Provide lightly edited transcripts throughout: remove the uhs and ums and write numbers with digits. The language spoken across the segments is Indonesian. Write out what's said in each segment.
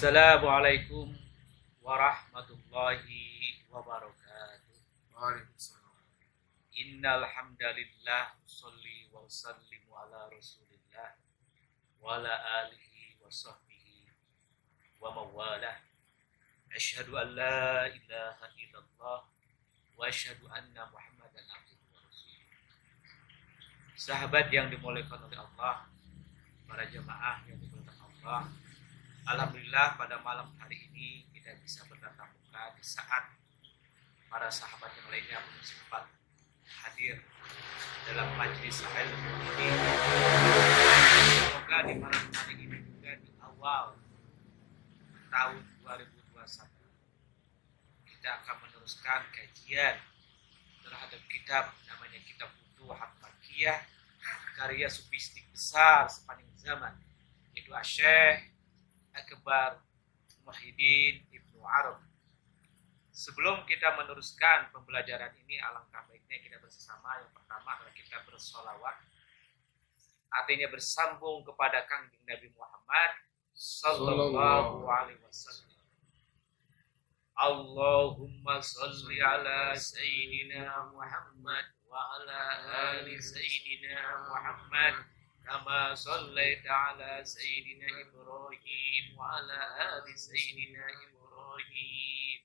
Assalamualaikum warahmatullahi wabarakatuh. Waalaikumsalam. Innal hamdalillah sholli wa sallimu ala Rasulillah wa ala alihi wa sahbihi wa mawalah. Asyhadu an la ilaha illallah wa asyhadu anna Muhammadan abduhu wa rasuluh. Sahabat yang dimuliakan oleh Allah, para jemaah yang dimuliakan Allah, alhamdulillah pada malam hari ini kita bisa bertatap muka di saat para sahabat yang lainnya belum sempat hadir dalam majelis ilmu ini. Semoga di malam hari ini juga di awal tahun 2021 kita akan meneruskan kajian terhadap kitab namanya Kitab Futuhat Makkiyah, karya sufistik besar sepanjang zaman, yaitu Syekh Akbar Muhyiddin Ibnu Arabi. Sebelum kita meneruskan pembelajaran ini, alangkah baiknya kita bersama. Yang pertama adalah kita bersolawat, artinya bersambung kepada Kangjeng Nabi Muhammad sallallahu alaihi wasallam. Allahumma sholli ala sayyidina Muhammad wa ala ali sayyidina Muhammad kama shallaita ala sayyidina Ibrahim wa ala ali sayyidina Ibrahim.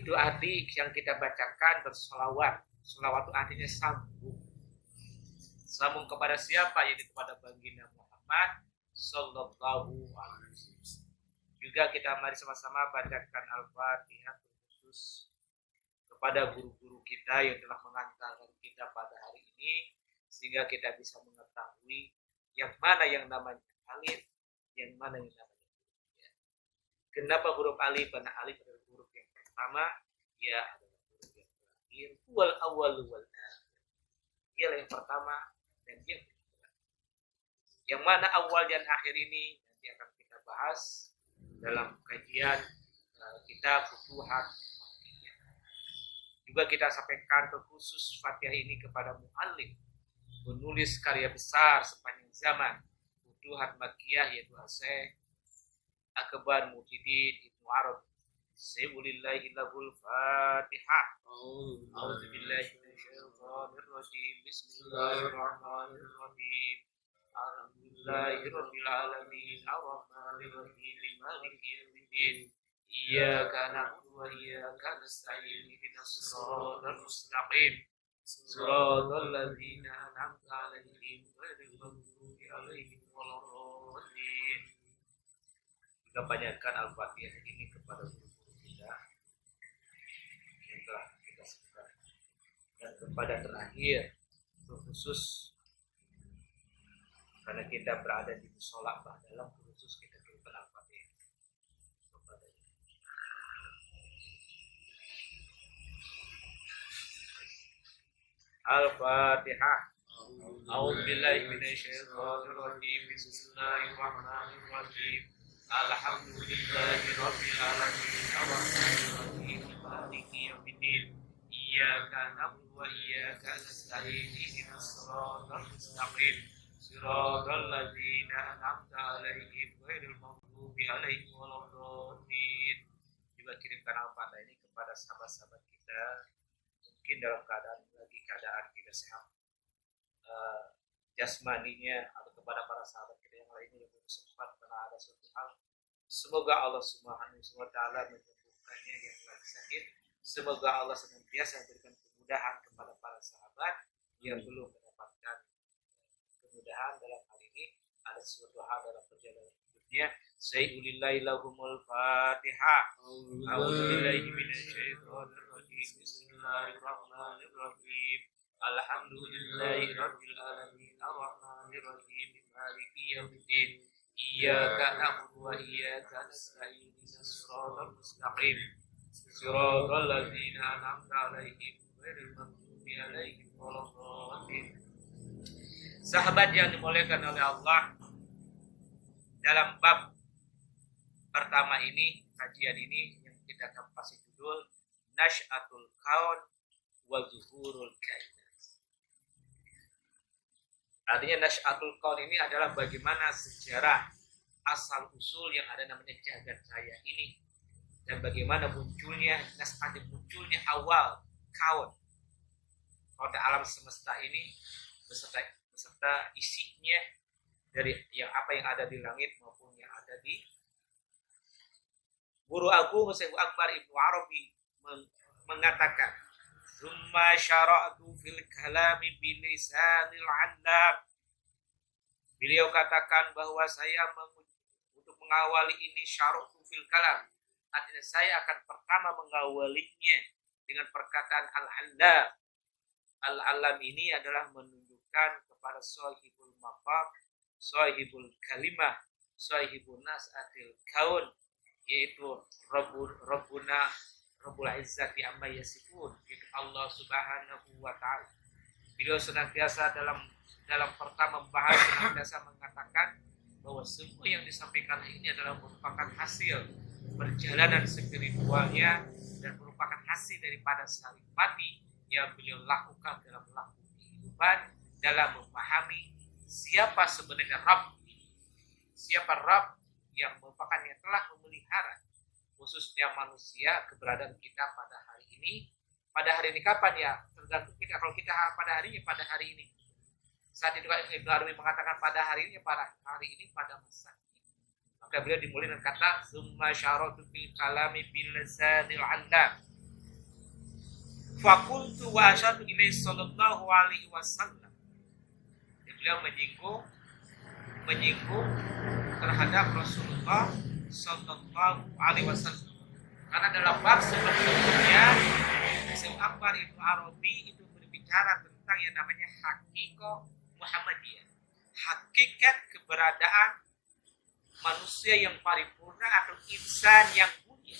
Itu arti yang kita bacakan bersolawat. Solawat itu artinya sambung. Sambung kepada siapa? Yaitu kepada baginda Muhammad sallallahu alaihi wasallam. Juga kita mari sama-sama bacakan Al-Fatihah khusus kepada guru-guru kita yang telah mengantarkan kita pada hari ini, sehingga kita bisa mengetahui yang mana yang namanya alif, yang mana yang namanya huruf. Ya. Kenapa huruf alif? Karena alif adalah huruf yang pertama, ya adalah huruf yang terakhir. Wal awal wal akhir. Ialah yang pertama dan yang kedua. Yang mana awal dan akhir ini nanti akan kita bahas dalam kajian kitab Futuhat. Juga kita sampaikan terkhusus Fatihah ini kepada mu'allif, penulis karya besar sepanjang zaman Futuhat Makkiyah, yaitu Syekh Akbar Muhyiddin Ibnu Arabi. Sebulillahi lahul Fatihah. A'udzubillahi minasyaitonir rajim. Bismillahirrahmanirrahim. Alhamdulillahirabbil alamin. Arrahmanir rahim. Maliki yaumiddin. Iyyaka na'budu wa iyyaka nasta'in. Ihdinas siratal mustaqim. Siratal ladzina an'amta 'alaihim ghairil maghdubi 'alaihim waladdallin. Kita panjatkan Al-Fatihah ini kepada guru-guru kita yang telah kita sebutkan, dan kepada terakhir khusus karena kita berada di musola dalam khusus kita berikan Al-Fatihah kepada Al-Fatihah. A'udzubillahi minasyaitonir rajim. Bismillahirrahmanirrahim. Alhamdulillahi rabbil alamin. Arrahmanir rahim. Maliki yaumiddin. Iyyaka na'budu wa iyyaka nasta'in. Ihdinas siratal mustaqim. Siratal ladzina an'amta 'alaihim ghairil maghdubi 'alaihim waladdallin. Juga kirimkan Al-Fatihah ini kepada sahabat-sahabat kita mungkin dalam keadaan tidak sehat jasmaninya, atau kepada para sahabat kita yang lainnya yang belum sempat karena ada suatu hal. Semoga Allah Subhanahu wa taala menyembuhkannya yang lagi sakit. Semoga Allah senantiasa memberikan kemudahan kepada para sahabat yang belum mendapatkan kemudahan dalam hal ini, ada sesuatu hal dalam perjalanan hidupnya. Sayyulillahi lahumul Fatihah. A'udzubillahi minasyaitonir rajim. Bismillahirrahmanirrahim. Alhamdulillahi rabbil alamin. Arrahmanir rahim. Maliki yaumiddin. Iyyaka na'budu wa iyyaka nasta'in. Ihdinas siratal mustaqim. Siratal ladzina an'amta 'alaihim ghairil maghdubi 'alaihim waladdallin. Sahabat yang dimuliakan oleh Allah, dalam bab pertama ini, kajian ini yang kita kasih judul Nash'atul Kaun wa Zuhurul Kainat. Artinya Nash'atul Kaun ini adalah bagaimana sejarah asal usul yang ada namanya jagat raya ini, dan bagaimana munculnya awal kaun pada alam semesta ini beserta isinya dari yang ada di langit maupun yang ada di Guru Agung Syekh Akbar Ibnu Arabi mengatakan, "Tsumma syara'tu fil kalami bilisanil 'allam." Beliau katakan bahwa saya untuk mengawali ini syara'tu fil kalam. Artinya saya akan pertama mengawalinya dengan perkataan al-'allam. Al-'allam ini adalah menunjukkan kepada sahibul maqam, sahibul kalimah, sahibun nas'atil kaun, yaitu Rabbuna Rabbul Izzati amma yasifun, yaitu Allah Subhanahu wa taala. Beliau senantiasa dalam pertama membahas senantiasa mengatakan bahwa semua yang disampaikan ini adalah merupakan hasil perjalanan spiritualnya dan merupakan hasil daripada saripati yang beliau lakukan dalam melakukan kehidupan, dalam memahami siapa sebenarnya Rabb, siapa Rabb yang merupakan yang telah memelihara khususnya manusia keberadaan kita pada hari ini. Pada hari ini kapan ya? Tergantung kita. Kalau kita pada hari ini. Saat itu Ibnu Arabi mengatakan pada hari ini pada masa ini. Maka beliau dimulai dengan kata summa syaratu fil kalami bil lisanil 'allam. Fa qultu wa asyadu ilaihi sallallahu alaihi wasallam. Beliau menyinggung terhadap Rasulullah sallallahu alaihi wasallam. Karena dalam bab sebelumnya Syekh Akbar Ibnu Arabi itu berbicara tentang yang namanya hakikat Muhammadiyah. Hakikat keberadaan manusia yang paripurna atau insan yang mulia.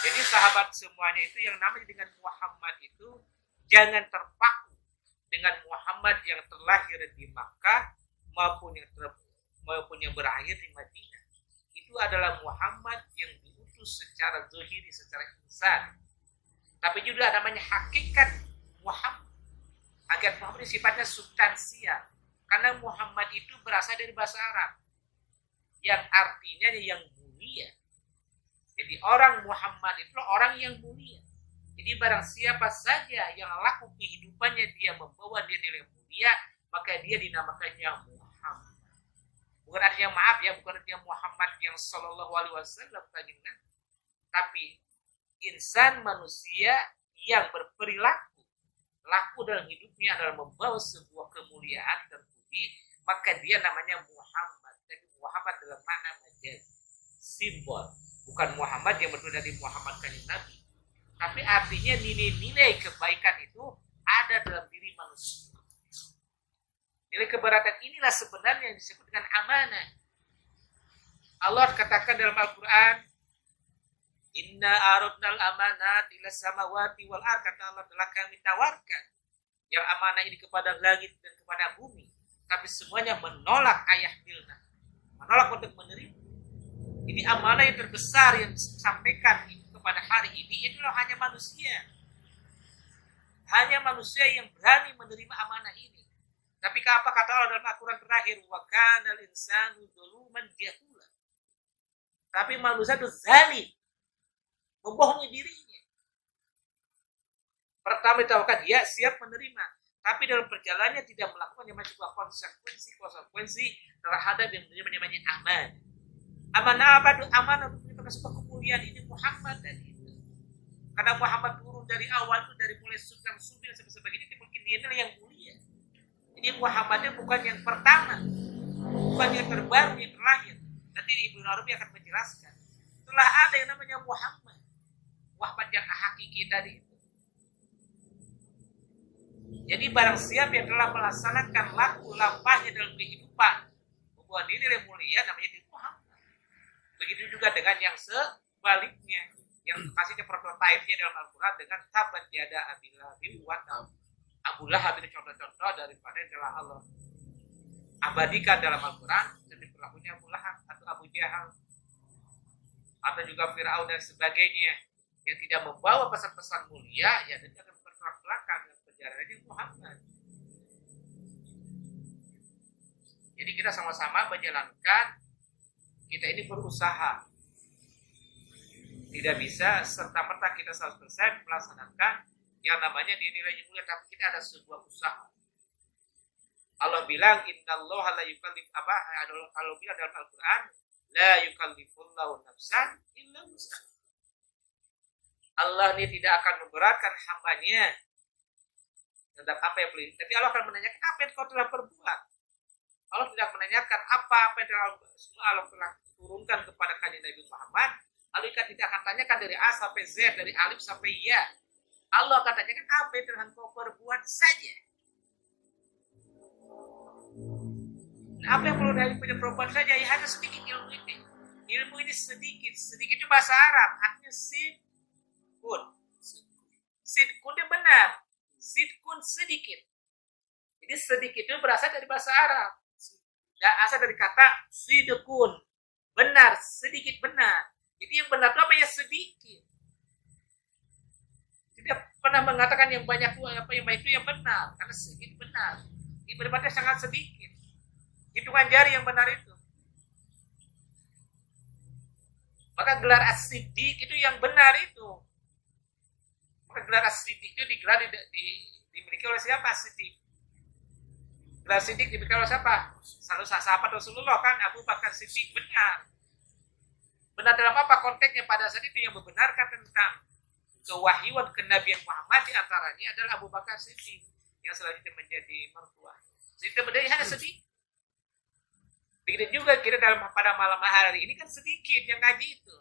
Jadi sahabat semuanya itu yang namanya dengan Muhammad itu jangan terpaku dengan Muhammad yang terlahir di Makkah maupun yang berakhir di Madinah. Itu adalah Muhammad yang diutus secara zahiri, secara insan. Tapi juga namanya hakikat Muhammad. Hakikat Muhammad ini sifatnya substansial. Karena Muhammad itu berasal dari bahasa Arab yang artinya yang mulia. Jadi orang Muhammad itu orang yang mulia. Jadi barang siapa saja yang laku kehidupannya dia membawa dia nilai mulia, maka dia dinamakannya Muhammad. Bukan artinya bukan artinya Muhammad yang sallallahu alaihi wasallam tapi insan manusia yang berperilaku laku dalam hidupnya adalah membawa sebuah kemuliaan terpuji, maka dia namanya Muhammad. Jadi Muhammad dalam makna majaz, simbol, bukan Muhammad yang betul dari Muhammad kanjeng Nabi. Tapi artinya nilai-nilai kebaikan itu ada dalam diri manusia. Nilai keberatan inilah sebenarnya yang disebut dengan amanah. Allah katakan dalam Al-Quran, Inna aradnal amanat ila samawati wal ardh, kata Allah telah kami tawarkan yang amanah ini kepada langit dan kepada bumi, tapi semuanya menolak menolak untuk menerima. Ini amanah yang terbesar yang disampaikan kepada hari ini itulah hanya manusia. Hanya manusia yang berani menerima amanah ini. Tapi apa kata Allah dalam Al-Quran terakhir? Wa kanal insanu dzuluman jahula. Tapi manusia itu zalim, membohongi dirinya. Pertama ditawarkan dia siap menerima, tapi dalam perjalanannya tidak melakukan yang sebuah konsekuensi terhadap yang namanya aman. Amanah apa itu? Amanah untuk menyebabkan sebuah kemuliaan ini Muhammad dan itu. Karena Muhammad turun dari awal itu dari mulai sultan subin sampai sebagainya, mungkin dia adalah yang mulia. Jadi Muhammadnya bukan yang pertama, bukan yang terbaru, yang terakhir. Nanti Ibnu Arabi akan menjelaskan. Setelah ada yang namanya Muhammad yang hakiki tadi itu. Jadi barang siapa yang telah melaksanakan laku lampahnya dalam kehidupan, membuat diri yang mulia, namanya di Muhammad. Begitu juga dengan yang sebaliknya, yang kasihnya prototipenya dalam Al-Quran dengan tabat yada Abi Lahab wa tab. Abu Lahab itu contoh-contoh daripada yang telah Allah abadikan dalam Al-Quran dan berlakunya Abu Lahab atau Abu Jahal atau juga Fir'aun dan sebagainya yang tidak membawa pesan-pesan mulia, ya dan akan bertolak belakang dengan perjalanannya Muhammad. kita sama-sama menjalankan, kita ini berusaha. Tidak bisa serta-merta kita 100% melaksanakan yang namanya dinilai mulia, tapi kita ada sebuah usaha. Allah bilang innallaha la yukallif Allah bilang dalam Al-Qur'an la yukallifullahu nafsan illa wus'aha. Allah ini tidak akan memberatkan hambanya tentang apa yang boleh. Tapi Allah akan menanyakan apa yang kau telah perbuat. Allah tidak menanyakan apa yang Allah telah turunkan kepada kanjeng Nabi Muhammad. Allah tidak akan tanyakan dari A sampai Z, dari alif sampai ya. Allah akan tanyakan apa yang telah kau perbuat saja. Nah, apa yang perlu dari perbuat saja? Ya hanya sedikit ilmu ini. Ilmu ini sedikit itu bahasa Arab, artinya sidkun. Sidkun itu benar. Sidkun sedikit. Jadi sedikit itu berasal dari bahasa Arab. Ya, asal dari kata sidkun. Benar, sedikit benar. Jadi yang benar itu apa ya sedikit. Tidak pernah mengatakan yang banyak itu apa yang baik itu yang benar, karena sedikit benar. Ini berarti sangat sedikit. Hitungan jari yang benar itu. Maka gelar as-siddiq itu yang benar itu. Maka gelar as-siddiq itu digelar dimiliki oleh siapa as-siddiq? Gelar siddiq dimiliki oleh siapa? Sahabat Rasulullah kan, Abu Bakar Siddiq, benar. Benar dalam apa konteksnya pada saat itu yang membenarkan tentang kewahyuan kenabian Muhammad di antaranya adalah Abu Bakar Siddiq yang selanjutnya menjadi mertua. Jadi sebenarnya hanya sedikit. Begitu juga kita pada malam hari ini kan sedikit yang ngaji itu.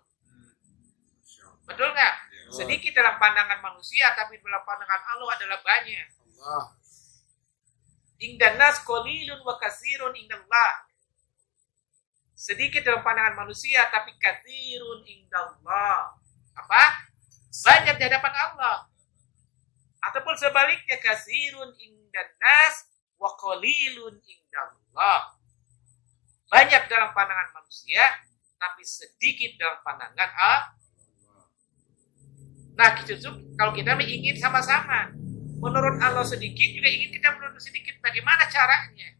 Betul nggak? Sedikit dalam pandangan manusia, tapi dalam pandangan Allah adalah banyak. Indan nas qalilun wa katsirun indallah. Sedikit dalam pandangan manusia, tapi katsirun indallah. Apa? Banyak di hadapan Allah. Ataupun sebaliknya, katsirun indan nas wa qalilun indallah. Banyak dalam pandangan manusia, tapi sedikit dalam pandangan Allah. Nah, kalau kita ingin sama-sama, menurut Allah sedikit, juga ingin kita menurut sedikit. Bagaimana caranya?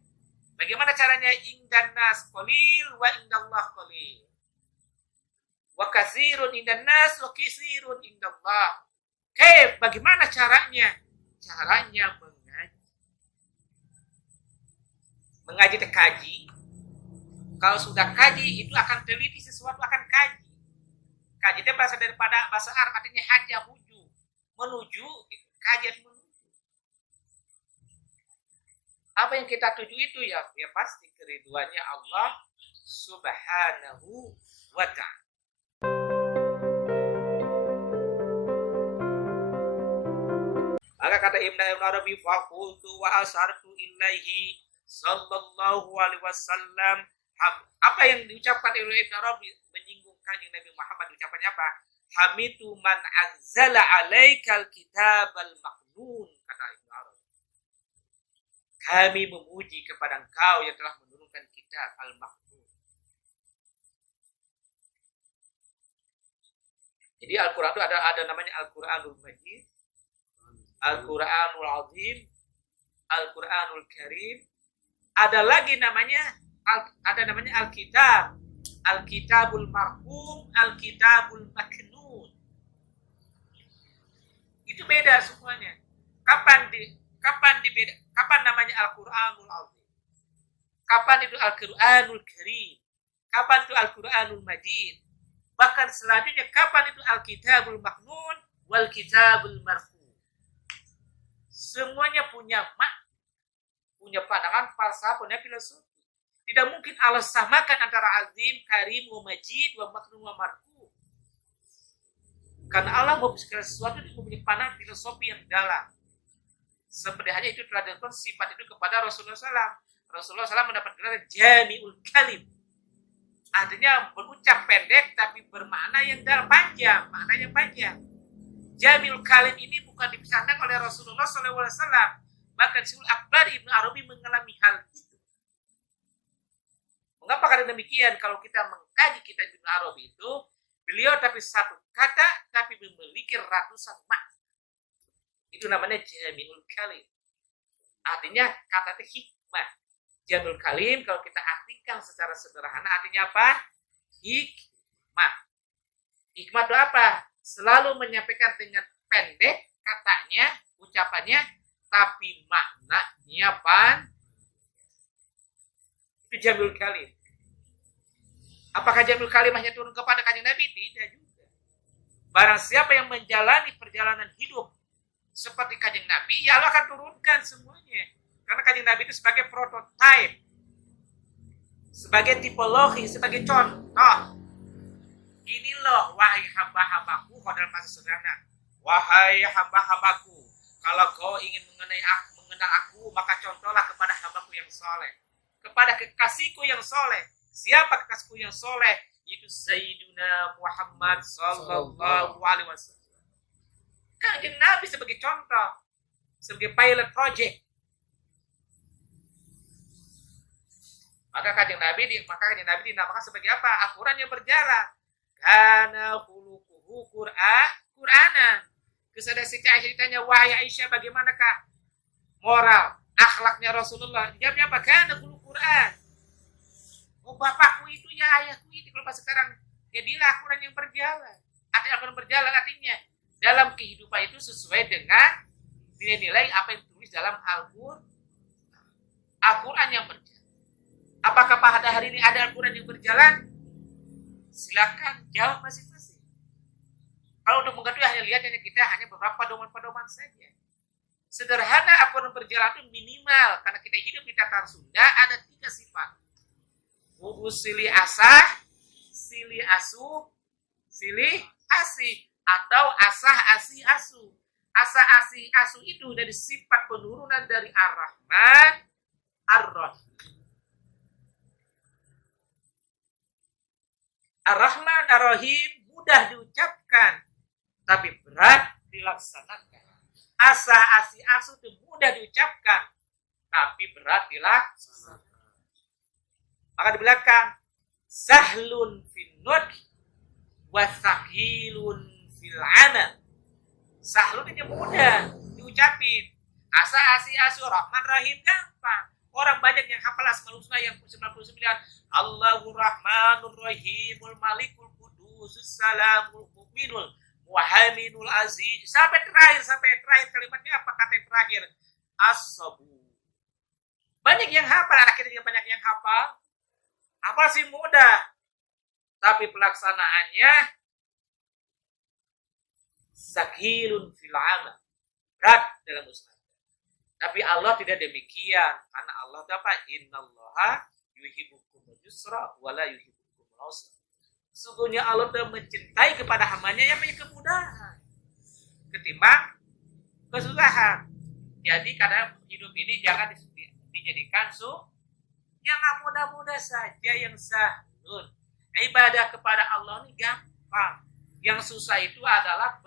Bagaimana caranya? Indan nas qalil wa indallah qalil. Wa katsirun indan nas wa katsirun indallah. Oke, bagaimana caranya? Caranya mengaji. Mengaji itu kaji. Kalau sudah kaji, itu akan teliti sesuatu, akan kaji. Kaji itu berasal daripada bahasa Arab, artinya haja huju. Menuju, gitu. Kaji itu menuju. Apa yang kita tuju itu ya pasti keriduannya Allah Subhanahu wa ta'ala. Maka kata Ibnu Arabi, faqultu wa asartu ilaihi sallallahu alaihi wasallam. Apa yang diucapkan oleh Ibnu Arabi menyinggung kanjeng Nabi Muhammad, ucapannya apa? Hamitu man anzala alaikal kitabal maknun, kata Ibnu Arabi. Kami memuji kepada engkau yang telah menurunkan kitab al-maknun. Jadi Al-Quran itu ada namanya Al-Quranul Majid, Al-Quranul Azim, Al-Quranul Karim. Ada lagi namanya Al-Kitab, Al-Kitabul Marhum, Al-Kitabul Maknun. Itu beda semuanya. Kapan namanya Al-Quranul Azim? Kapan itu Al-Quranul Karim? Kapan itu Al-Quranul Majid? Bahkan selanjutnya kapan itu Al-Kitabul Maknun wal Kitabul Marhum? Semuanya punya pandangan falsafah, punya filosofi. Tidak mungkin Allah samakan antara azim, karim, wa majid, wa maknun, wa marhum. Karena Allah mempunyai sesuatu yang mempunyai pandangan filosofi yang dalam. Seperti hanya itu telah dilakukan sifat itu kepada Rasulullah SAW. Rasulullah SAW mendapat gelar Jami'ul Kalim. Artinya berucap pendek tapi bermakna yang dalam, panjang, maknanya panjang. Jami'ul Kalim ini bukan dipandang oleh Rasulullah SAW. Bahkan Syaikhul Akbar Ibnu Arabi mengalami hal itu. Mengapa karena demikian? Kalau kita mengkaji kitab Ibnu Arabi itu, beliau tapi satu kata tapi memiliki ratusan makna. Itu namanya Jami'ul Kalim. Artinya kata itu hikmah. Jamul kalim kalau kita artikan secara sederhana artinya apa? Hikmah. Hikmah itu apa? Selalu menyampaikan dengan pendek katanya, ucapannya, tapi maknanya apa? Itu jamul kalim. Apakah jamul kalim hanya turun kepada kanjeng Nabi? Tidak juga. Barang siapa yang menjalani perjalanan hidup seperti kanjeng Nabi, ya Allah akan turunkan semuanya. Karena kanjeng Nabi itu sebagai prototipe, sebagai tipologi, sebagai contoh. Ini loh, wahai hamba-hambaku, dalam bahasa sederhana. Wahai hamba-hambaku, kalau kau ingin mengenal aku, maka contohlah kepada hambaku yang soleh. Kepada kekasihku yang soleh. Siapa kekasihku yang soleh? Itu Sayyiduna Muhammad Sallallahu Alaihi Wasallam. Kanjeng Nabi sebagai contoh, sebagai pilot project. Maka kanjeng Nabi dinamakan sebagai apa? Al-Quran yang berjalan. Kana khuluquhu Qur'anan. Kepada Siti Aisyah ditanya, wahai Aisyah, bagaimanakah moral, akhlaknya Rasulullah? Jawabnya apa? Kana khuluquhu Qur'an. Oh, bapakku itu ya, ayahku itu. Kalau sekarang jadilah Al-Quran yang berjalan. Artinya Al-Quran berjalan artinya dalam kehidupan itu sesuai dengan nilai-nilai apa yang ditulis dalam Al-Quran yang berjalan. Apakah pada hari ini ada Al-Quran yang berjalan? Silakan jawab masing-masing. Kalau untuk mengetahui hanya kita hanya beberapa pedoman-pedoman saja. Sederhana Al-Quran berjalan itu minimal karena kita hidup di tataran Sunda ada 3 sifat. Wudhu silih asah, silih asuh, silih asih atau asah asih asuh. Asah asih asuh itu dari sifat penurunan dari Ar-Rahman Ar-Rahim. Ar-Rahman Ar-Rahim mudah diucapkan tapi berat dilaksanakan. Asa asi asu itu mudah diucapkan tapi berat dilaksanakan. Maka di belakang sahlun fin nud wa thaqilun fil amal. Sahlun itu mudah diucapin. Asa asi asu Rahman Rahim gampang. Orang banyak yang hafal Asmaul Husna yang 99. Allahur Rahmanur Rahimul Malikul Qudusus Salamul Mu'minul Muhaiminul Aziz. Sampai terakhir kalimatnya apa kata yang terakhir? As-Sabu. Banyak yang hafal, anak kita juga banyak yang hafal. Hafal sih mudah. Tapi pelaksanaannya sakilun fil amal. Berat dalam usaha. Tapi Allah tidak demikian. Karena Allah apa? Innallaha yuhibbukumul yusra wa la yuhibbukumul usra. Sesungguhnya Allah telah mencintai kepada hambanya yang punya kemudahan ketimbang kesusahan. Jadi karena hidup ini jangan dijadikan yang mudah-mudah saja, yang sahun. Ibadah kepada Allah ini gampang. Yang susah itu adalah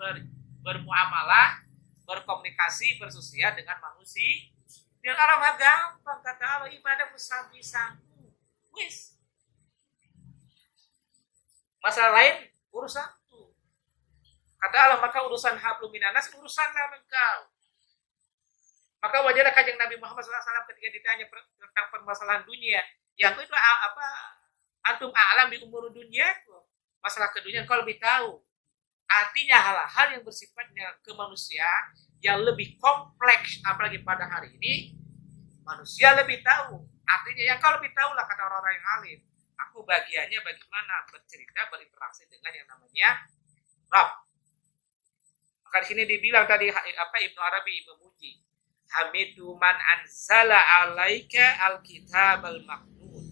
bermuamalah, berkomunikasi, bersosial dengan manusia. Dan Allah mah gampang, kata Allah, ibadah musabi-sangku. Wis. Masalah lain urusan itu. Kata Allah, maka urusan hablum minanas urusanlah engkau. Maka wajarlah kanjeng Nabi Muhammad SAW ketika ditanya tentang permasalahan dunia, yang itu apa? Antum a'lam bi umur dunia, masalah kedunia kau lebih tahu. Artinya hal-hal yang bersifatnya kemanusiaan yang lebih kompleks, apalagi pada hari ini manusia lebih tahu. Artinya yang kau lebih tahu lah, kata orang-orang yang alim. Aku bagiannya bagaimana bercerita, berinteraksi dengan yang namanya Rabb. Maka di sini dibilang tadi apa Ibnu Arabi memuji, Hamidu man anzala alaika alkitab al-maknun.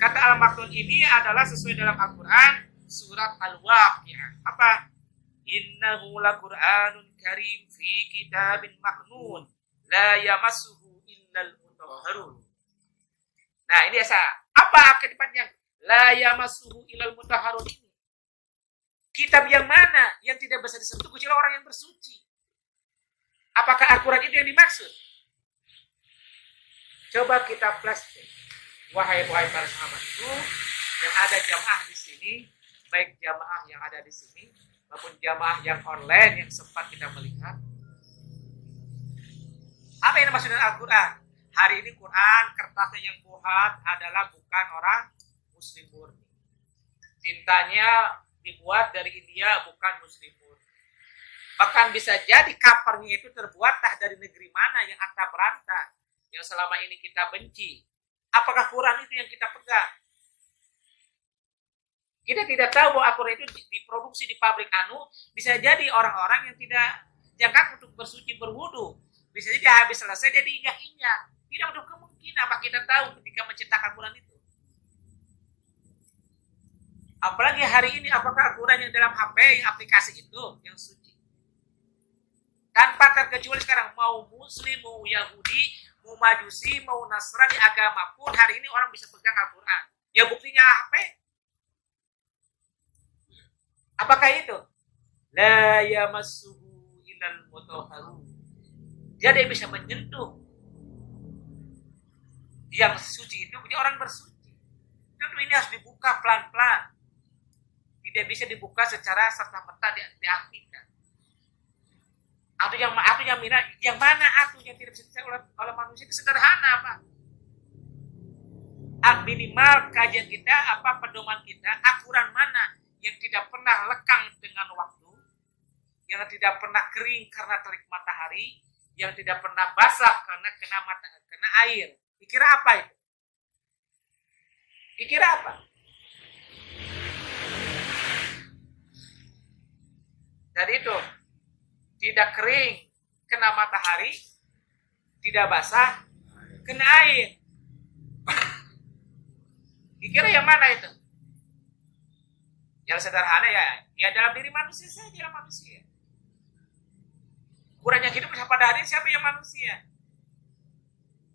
Kata al-maknun ini adalah sesuai dalam Al-Quran surat Al-Waqi'ah. Apa? Innahu laqur'anun karim fi kitabin maknun la yamassuhu illal mutahharun. Nah, ini ya apa akibatnya? La yamassuhu illal mutahharun ini. Kitab yang mana yang tidak bisa disentuh kecuali orang yang bersuci? Apakah Al-Quran itu yang dimaksud? Coba kita flashback. Wahai para sahabatku yang ada jamaah di sini, baik jamaah yang ada di sini maupun jamaah yang online yang sempat kita melihat. Apa yang dimaksud dengan Al-Quran? Hari ini Quran kertasnya yang buat adalah bukan orang Muslim murni. Tintanya dibuat dari India, bukan Muslim murni. Bahkan bisa jadi covernya itu terbuat dari negeri mana yang anta berantah, yang selama ini kita benci. Apakah Quran itu yang kita pegang? Kita tidak tahu bahwa Al-Quran itu diproduksi di pabrik bisa jadi orang-orang yang tidak jangan untuk bersuci berwudu. Bisa jadi habis selesai dia diinjak-injak. Tidak ada kemungkinan apa kita tahu ketika menciptakan Quran itu. Apalagi hari ini apakah Quran yang dalam HP, yang aplikasi itu yang suci. Tanpa terkecuali sekarang mau Muslim, mau Yahudi, mau Majusi, mau Nasrani, agama pun hari ini orang bisa pegang Al-Quran. Ya buktinya HP. Apakah itu? La yamassuhu ilal mutahharun. Dia bisa menyentuh yang suci itu punya orang bersuci. Tentu ini harus dibuka pelan-pelan. Tidak bisa dibuka secara serta-merta diartikan. Atau yang mana atau yang tidak bisa dicapai oleh manusia itu sederhana, Pak. Minimal kajian kita, pedoman kita, aturan mana yang tidak pernah lekang dengan waktu, yang tidak pernah kering karena terik matahari, yang tidak pernah basah karena kena air. Dikira apa itu? Dikira apa? Jadi itu tidak kering kena matahari, tidak basah kena air. Dikira yang mana itu? Yang sederhana ya dalam diri manusia saja manusia. Kurangnya hidup pada hari siapa yang manusia?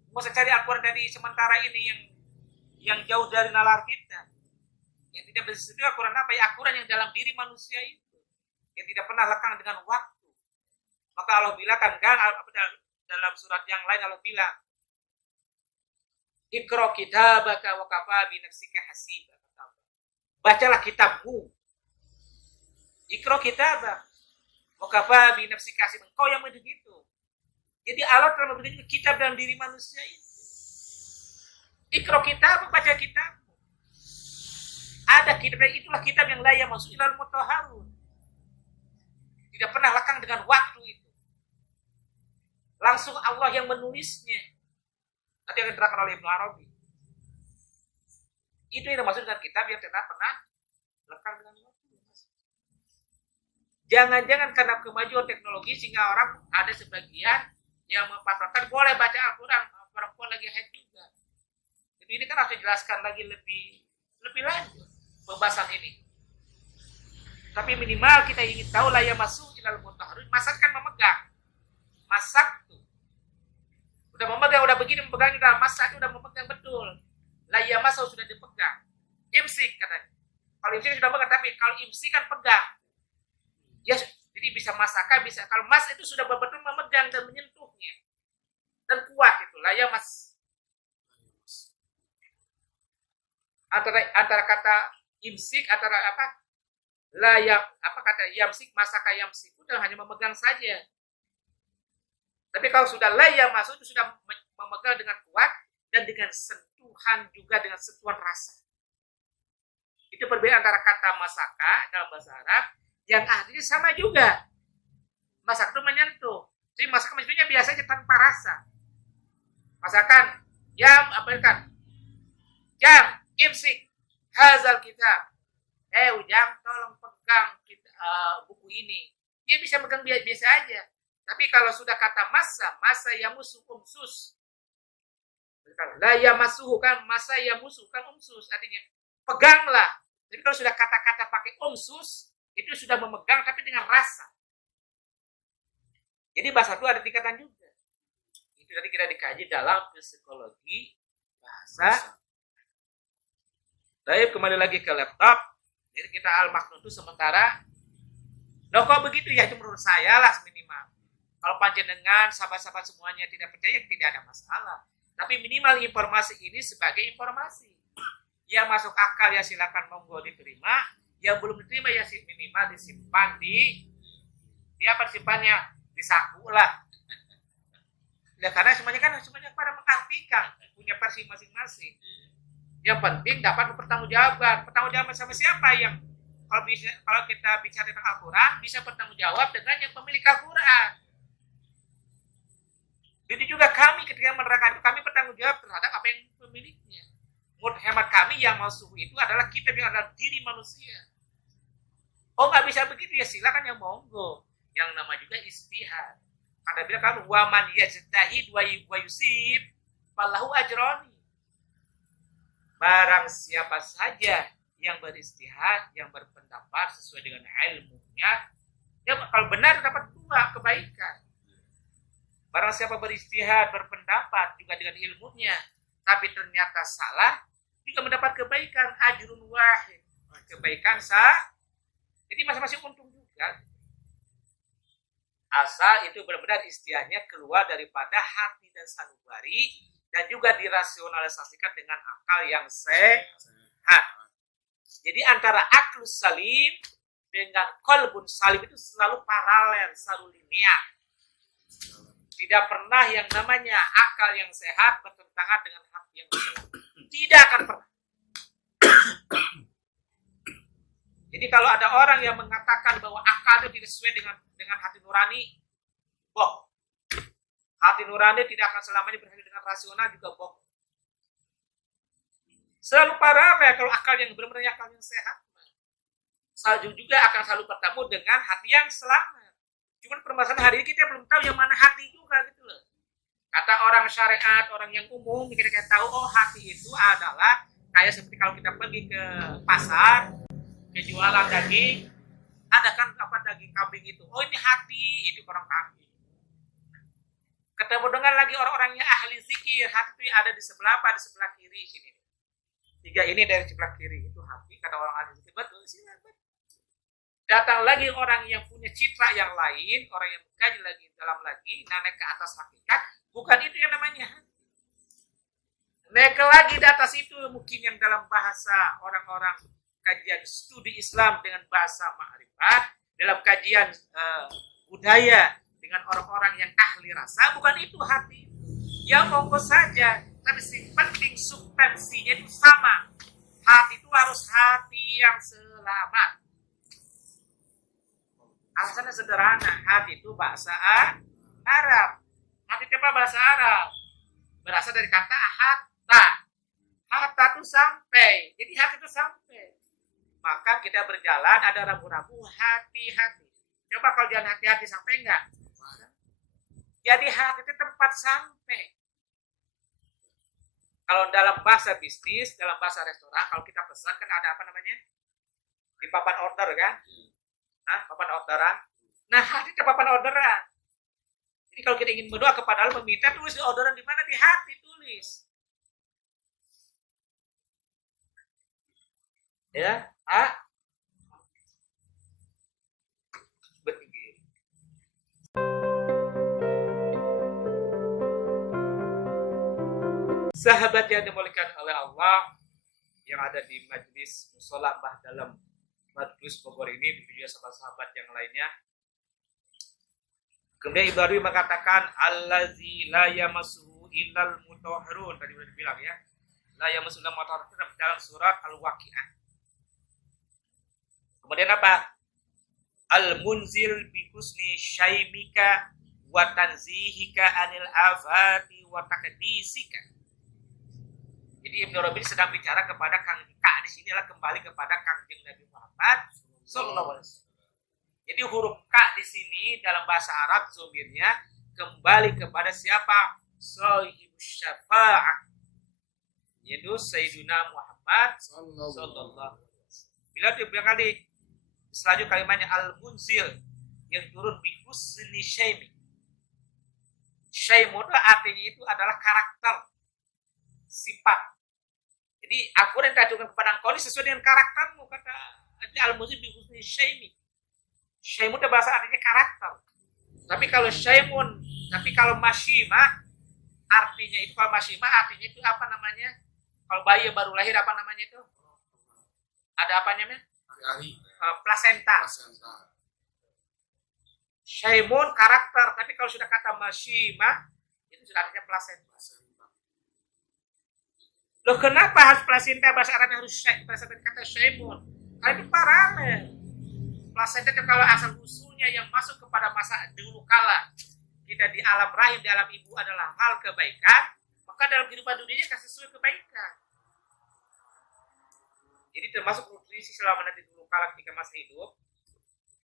Mau cari Al-Quran dari sementara ini yang jauh dari nalar kita. Yang tidak bisa itu Al-Quran apa? Ya Al-Quran yang dalam diri manusia itu. Yang tidak pernah lekang dengan waktu. Maka Allah bilang kan dalam surat yang lain Allah bilang, Iqra kitabaka wa kafa bi nafsika hasiba. Bacalah kitabmu. Iqra kitabaka wa kafa bi nafsika hasiba. Engkau yang begitu. Jadi Allah telah memberikan kitab dalam diri manusia itu. Iqra kitab, baca kitab. Ada kitab, itulah kitab yang layak masuk ilal mutahharun. Tidak pernah lekang dengan waktu itu. Langsung Allah yang menulisnya. Nanti akan diterangkan oleh Ibnu Arabi. Itu yang dimaksud dengan kitab yang tidak pernah lekang dengan waktu. Jangan-jangan karena kemajuan teknologi sehingga orang ada sebagian yang mempatwakan boleh baca Al-Quran, perempuan lagi haid juga. Jadi ini kan harus dijelaskan lagi lebih lanjut pembahasan ini. Tapi minimal kita ingin tahu lah ya masuk ilal mutahharun. Masak kan memegang. Masak tuh. Udah memegang, udah begini memegang dalam masak udah memegang betul. Lah ya masuk sudah dipegang. Imsik katanya. Kalau imsik sudah pegang, tapi kalau imsik kan pegang. Ya jadi bisa masakan, bisa. Kalau mas itu sudah betul-betul memegang dan menyentuhnya. Dan kuat itu. Lah ya mas. Antara kata imsik, antara apa? Layak, kata yamsik, masaka yamsik. Udah hanya memegang saja. Tapi kalau sudah layak masuk, itu sudah memegang dengan kuat. Dan dengan sentuhan juga, dengan sentuhan rasa. Itu perbedaan antara kata masaka dalam bahasa Arab yang artinya sama juga. Masak itu menyentuh. Jadi masak menyentuhnya biasanya tanpa rasa. Masakan, jam, imsik, hazal kitab. Ujang, tolong pegang buku ini. Dia bisa pegang biasa aja. Tapi kalau sudah kata masa yamusu umsus. La yamasuhu kan, masa yamusu kan umsus. Artinya, peganglah. Jadi kalau sudah kata-kata pakai umsus, itu sudah memegang tapi dengan rasa. Jadi bahasa itu ada tingkatan juga. Itu tadi kita dikaji dalam psikologi bahasa. Baik, kembali lagi ke laptop. Jadi kita al-maknun itu sementara. Loh kok begitu ya, itu menurut saya lah minimal. Kalau panjenengan, sahabat-sahabat semuanya tidak percaya, tidak ada masalah. Tapi minimal informasi ini sebagai informasi. Yang masuk akal ya silakan monggo diterima. Yang belum diterima ya minimal disimpan di apa simpannya? Di saku lah. Ya karena semuanya pada mengerti berikan, punya versi masing-masing. Yang penting dapat bertanggungjawab. Pertanggungjawaban sama siapa? Yang kalau kita bicara tentang Al-Quran, bisa bertanggung jawab dengan yang pemilik Al-Quran. Jadi juga kami ketika menerangkan itu, kami bertanggung jawab terhadap apa yang pemiliknya. Menurut hemat kami yang masuk itu adalah kita yang adalah diri manusia. Oh nggak bisa begitu ya, silakan yang monggo. Yang nama juga istihad. Karena bilang kan waman yajtahid wa yusib falahu ajroni. Barang siapa saja yang beristihad, yang berpendapat sesuai dengan ilmunya, dia kalau benar dapat 2 kebaikan. Barang siapa beristihad, berpendapat juga dengan ilmunya, tapi ternyata salah, juga mendapat kebaikan ajrun wahid. Kebaikan sah. Jadi masing-masing untung juga. Asal itu benar-benar istihadnya keluar daripada hati dan sanubari dan juga dirasionalisasikan dengan akal yang sehat. Jadi antara aklus salim dengan qalbun salim itu selalu paralel, selalu linear. Tidak pernah yang namanya akal yang sehat bertentangan dengan hati yang salah. Tidak akan pernah. Jadi kalau ada orang yang mengatakan bahwa akal itu tidak sesuai dengan hati nurani, bohong. Hati nurani tidak akan selamanya berhasil dengan rasional, juga bohong. Selalu paralel kalau akal yang benar-benar akal yang sehat. Salju juga akan selalu bertemu dengan hati yang selamat. Cuman permasalahan hari ini kita belum tahu yang mana hati juga gitu loh. Kata orang syariat, orang yang umum, kita tahu oh hati itu adalah kayak seperti kalau kita pergi ke pasar, ke jualan daging, ada kan apa daging kambing itu. Oh ini hati, itu orang kambing. Ketemu dengan lagi orang-orang yang ahli zikir, hati itu ada di sebelah apa? Di sebelah kiri sini. 3 ini dari sebelah kiri itu hati, kata orang ahli zikir betul sih. Datang lagi orang yang punya citra yang lain, orang yang mengkaji lagi dalam lagi, naik ke atas hakikat, bukan itu yang namanya hati. Naik lagi di atas itu mungkin yang dalam bahasa orang-orang kajian studi Islam dengan bahasa ma'rifat, dalam kajian budaya dengan orang-orang yang ahli rasa, bukan itu hati. Yang monggo saja, tapi si penting substansinya itu sama. Hati itu harus hati yang selamat. Alasannya sederhana, hati itu bahasa Arab. Hati itu apa bahasa Arab? Berasal dari kata hatta. Hatta itu sampai. Jadi hati itu sampai. Maka kita berjalan ada ragu-ragu, hati-hati. Coba kalau jangan hati-hati sampai enggak? Jadi hati itu tempat sampai. Kalau dalam bahasa bisnis, dalam bahasa restoran, kalau kita pesan kan ada apa namanya? Di papan order kan? Papan orderan. Nah, hati itu papan orderan. Jadi kalau kita ingin berdoa kepada Allah, meminta, tulis di orderan di mana? Di hati tulis. Ya, begini. Sahabat yang dimuliakan oleh Allah yang ada di majlis musola Mbah Dalem Majlis Bogor ini, begitu juga sahabat-sahabat yang lainnya. Kemudian Ibnu Arabi mengatakan allazi la yamassuhu illal mutahharun, tadi sudah dibilang ya. La yamassuhu illal mutahharun dalam surat Al-Waqiah. Kemudian apa? Al-munzil bi husni syaimika wa tanzihika anil afati wa taqdisika. Jadi Ibnu Arabi sedang bicara kepada Kang Ka di sinilah kembali kepada Kangjeng Nabi Muhammad sallallahu alaihi wasallam. Jadi huruf Ka di sini dalam bahasa Arab zomirnya kembali kepada siapa? Shahibus syafa'ah. Yaitu Sayyiduna Muhammad sallallahu alaihi wasallam. Bila dibilang kali selanjutnya kalimatnya al-munzil yang turun bi husni syaimi. Syaimu artinya itu adalah karakter, sifat. Jadi aku yang tajukan kepada engkau ini sesuai dengan karaktermu, kata al-munzil bi husni syaimi. Syaimun itu bahasa artinya karakter. Tapi kalau masyimah artinya itu, kalau masyimah artinya itu apa namanya? Kalau bayi yang baru lahir apa namanya itu? Ada apa namanya? Plasenta. Syaimun karakter, tapi kalau sudah kata masyimah itu sudah artinya plasenta. Loh kenapa harus plasenta bahasa Arabnya harus bahasa kata syaimun? Karena itu paralel. Plasenta itu kalau asal usulnya yang masuk kepada masa dulu kala kita di alam rahim, di alam ibu adalah hal kebaikan, maka dalam kehidupan dunia akan sesuai kebaikan. Jadi termasuk nutrisi selama nanti dulu kala ketika masa hidup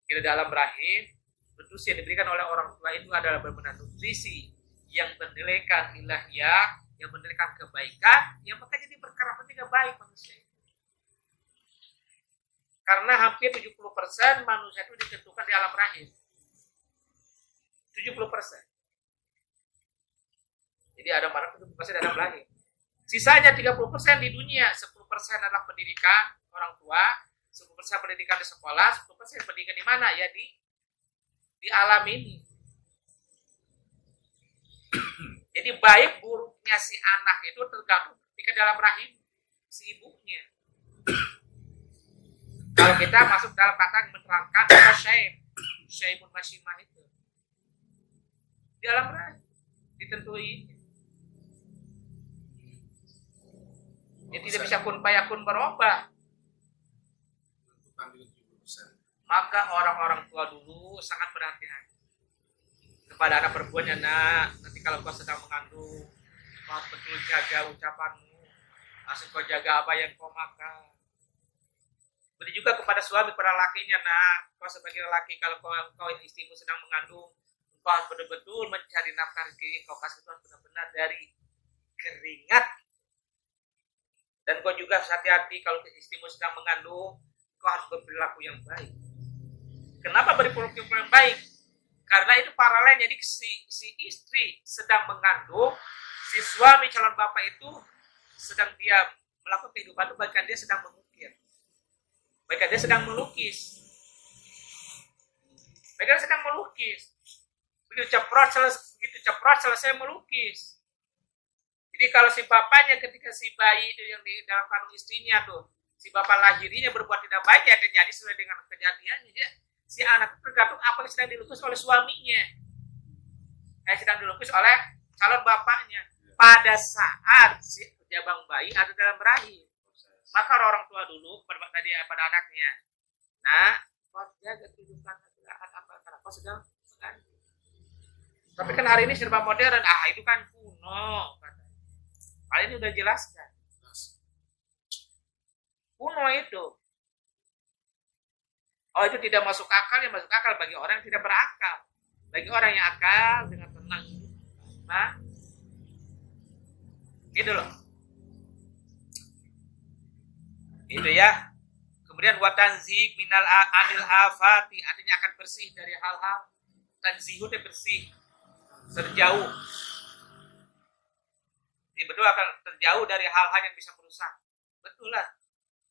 kita di alam rahim, nutrisi yang diberikan oleh orang tua itu adalah benar-benar nutrisi yang bernilaikan ilahiyah, yang bernilaikan kebaikan, yang maka jadi berkarakternya baik manusia. Karena hampir 70% manusia itu ditentukan di alam rahim. 70%. Jadi ada mana 70% di alam rahim. Sisanya 30% di dunia, 10% adalah pendidikan orang tua, 10% pendidikan di sekolah, 10% pendidikan di mana? Ya di alam ini. Jadi baik buruknya si anak itu tergantung ketika dalam rahim si ibunya. Kalau kita masuk dalam kata menerangkan apa syaimun masyimah itu di alam rahim ditentui. Dia tidak bisa kun payakun berubah. Maka orang-orang tua dulu sangat berhati-hati kepada anak perempuannya. Nak, nanti kalau kau sedang mengandung, kau betul jaga ucapanmu, asal kau jaga apa yang kau makan. Begitu juga kepada suami, kepada lakinya. Nak, kau sebagai laki, kalau kau istrimu sedang mengandung, kau harus betul-betul mencari nafkah rezeki. Kau kasih Tuhan benar-benar dari keringat. Dan kau juga hati-hati kalau istrimu sedang mengandung, kau harus berperilaku yang baik. Kenapa berperilaku yang baik? Karena itu paralel. Jadi si istri sedang mengandung, si suami calon bapak itu sedang dia melakukan kehidupan itu, bahkan dia sedang mengukir, bahkan dia sedang melukis, bahkan sedang melukis. Begitu ceprot selesai melukis. Jadi kalau si bapaknya ketika si bayi itu yang di dalam kandung istrinya tuh, si bapak lahirinya berbuat tidak baik, ya terjadi sesuai dengan kejadiannya. Dia, si anak itu tergantung apa yang sedang dilukis oleh suaminya, sedang dilukis oleh calon bapaknya. Pada saat si jabang bayi ada dalam rahim, maka orang tua dulu pada anaknya, nah, kau jaga kehidupan apa karena kau sedang mengandung. Tapi kan hari ini serba modern, itu kan kuno. Hal ini udah jelaskan. Kuno itu. Oh, itu tidak masuk akal, yang masuk akal bagi orang yang tidak berakal. Bagi orang yang akal dengan tenang. Nah, gitu loh. Itu ya. Kemudian watanzik minal anil afati, artinya akan bersih dari hal-hal. Tanzihu itu bersih, terjauh. Jadi betul akan terjauh dari hal-hal yang bisa merusak. Betul lah.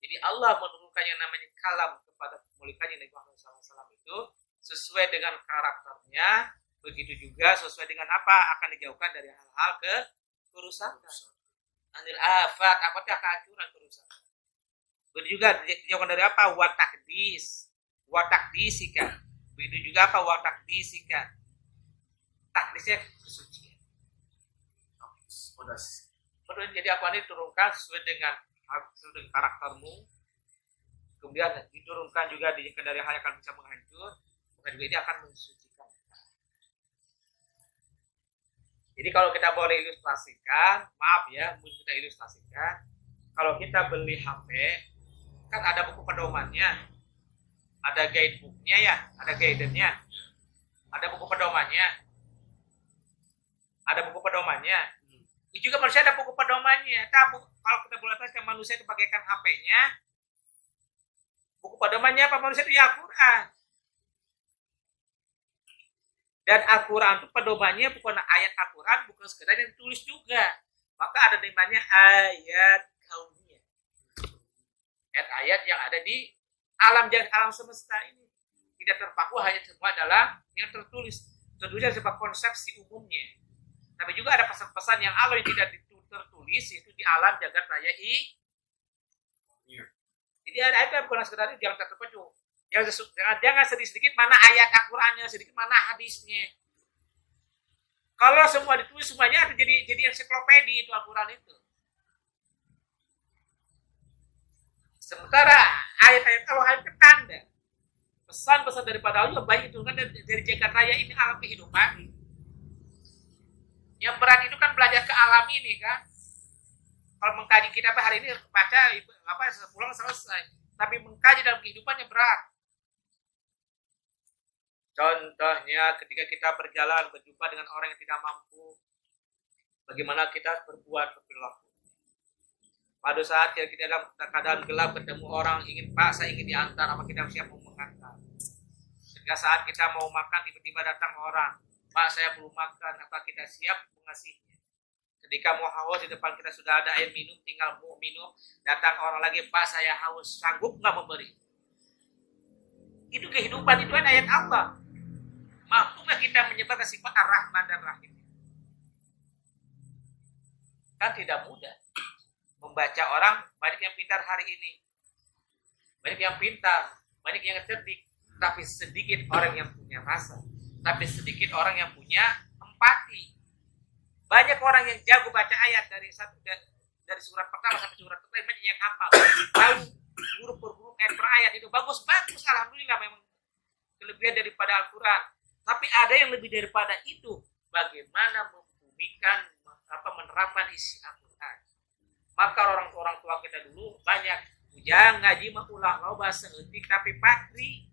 Jadi Allah menurunkan yang namanya kalam kepada pemulikannya Nabi Muhammad SAW itu sesuai dengan karakternya. Begitu juga sesuai dengan apa akan dijauhkan dari hal-hal kerusakan. Anil afat, apa itu kehancuran, kerusakan. Begitu juga dijauhkan dari apa? Watakdisikan. Begitu juga apa? Watakdisikan. Takdisnya kesucian. Betul, jadi apa ini diturunkan sesuai dengan karaktermu. Kemudian diturunkan juga dari hal yang akan bisa menghancur. Maka juga ini akan mensucikan. Jadi kalau kita boleh ilustrasikan, maaf ya, mungkin kita ilustrasikan. Kalau kita beli HP, kan ada buku pedomannya, ada guidebooknya ya, ada guidance-nya, ada buku pedomannya, ada buku pedomannya. Itu juga manusia ada buku pedomannya. Kalau kita boleh tahu manusia itu bagaikan HP-nya, buku pedomannya apa manusia itu ya Al-Quran. Dan Al-Quran itu pedomannya bukan ayat Al-Quran, bukan sekedar yang ditulis juga. Maka ada namanya ayat kauniyah. Ayat-ayat yang ada di alam semesta ini. Tidak terpaku hanya semua dalam yang tertulis. Tertulis sebagai konsepsi umumnya. Tapi juga ada pesan-pesan yang Allah yang tidak tertulis itu di alam jagat raya ini. Jadi ada ayat yang bukan sekedar itu, jangan terpecu. Jangan sedikit-sedikit mana ayat Al-Qurannya, sedikit mana hadisnya. Kalau semua ditulis semuanya jadi ensiklopedi itu Al-Quran itu. Sementara ayat-ayat Allah ayat tanda. Pesan-pesan daripada Allah baik itu kan dari jagat raya ini alam kehidupan. Yang berat itu kan belajar ke alam ini kan. Kalau mengkaji kitab hari ini baca pulang selesai. Tapi mengkaji dalam kehidupannya berat. Contohnya ketika kita berjalan berjumpa dengan orang yang tidak mampu, bagaimana kita berbuat berperilaku. Pada saat kita dalam keadaan gelap ketemu orang saya ingin diantar, apa kita siap mau mengantar. Ketika saat kita mau makan tiba-tiba datang orang, Pak saya belum makan, apa kita siap mengasihinya. Ketika mau haus di depan kita sudah ada air minum, tinggal mau minum, datang orang lagi, Pak saya haus, sanggup nggak memberi? Itu kehidupan, itu kan ayat Allah. Mampu nggak kita menyebarkan sifat ar-Rahman dan Rahim? Kan tidak mudah. Membaca orang, banyak yang pintar hari ini. Banyak yang pintar, banyak yang cerdik. Tapi sedikit orang yang punya rasa. Tapi sedikit orang yang punya empati. Banyak orang yang jago baca ayat dari surat pertama sampai surat terakhir, banyak yang hafal. Tahu huruf per huruf, ayat per ayat itu bagus-bagus. Alhamdulillah memang kelebihan daripada Al-Quran. Tapi ada yang lebih daripada itu. Bagaimana membumikan, menerapkan isi Al-Quran. Maka orang tua kita dulu banyak ujang ngaji mah ulah lo bahasa etik tapi patri.